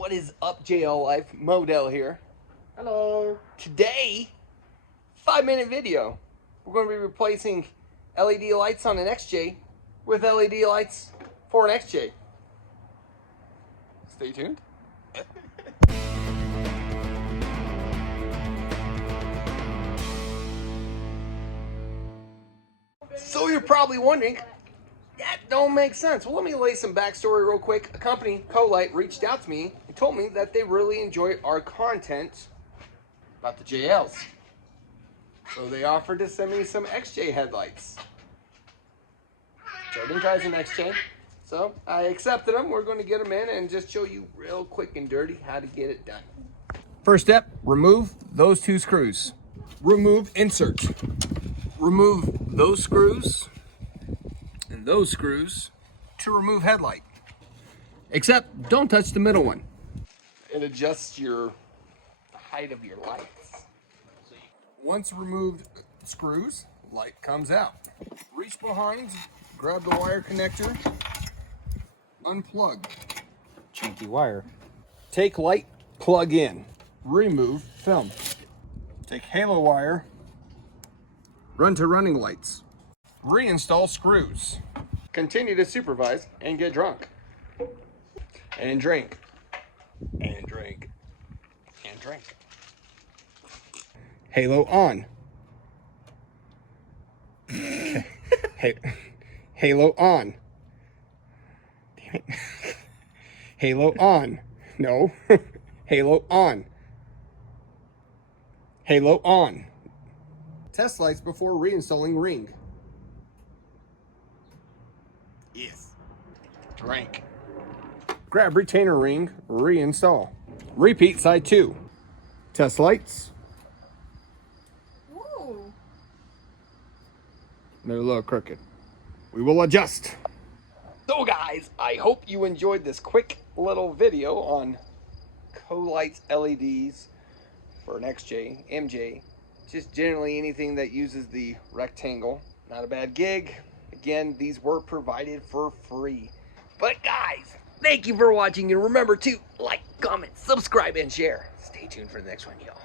What is up, JL Life? Modell here. Hello. Today, 5-minute video. We're going to be replacing LED lights on an XJ with LED lights for an XJ. Stay tuned. So you're probably wondering, that don't make sense. Well, let me lay some backstory real quick. A company, Colite, reached out to me and told me that they really enjoy our content about the JLs. So they offered to send me some XJ headlights. Jordan drives an XJ, so I accepted them. We're going to get them in and just show you real quick and dirty how to get it done. First step, remove those two screws. Remove insert. Remove those screws and those screws to remove headlight. Except don't touch the middle one. It adjusts your height of your lights. Once removed screws, light comes out. Reach behind, grab the wire connector, unplug. Chunky wire. Take light, plug in. Remove film. Take halo wire, run to running lights. Reinstall screws. Continue to supervise and get drunk. And drink. And drink. And drink. Halo on. Halo on. Damn it. Halo on. No. Halo on. Halo on. Test lights before reinstalling ring. Yes. Drink. Grab retainer ring, reinstall. Repeat side 2. Test lights. Ooh. They're a little crooked. We will adjust. So guys, I hope you enjoyed this quick little video on Colite's LEDs for an XJ, MJ. Just generally anything that uses the rectangle. Not a bad gig. Again, these were provided for free. But guys, thank you for watching, and remember to like, comment, subscribe, and share. Stay tuned for the next one, y'all.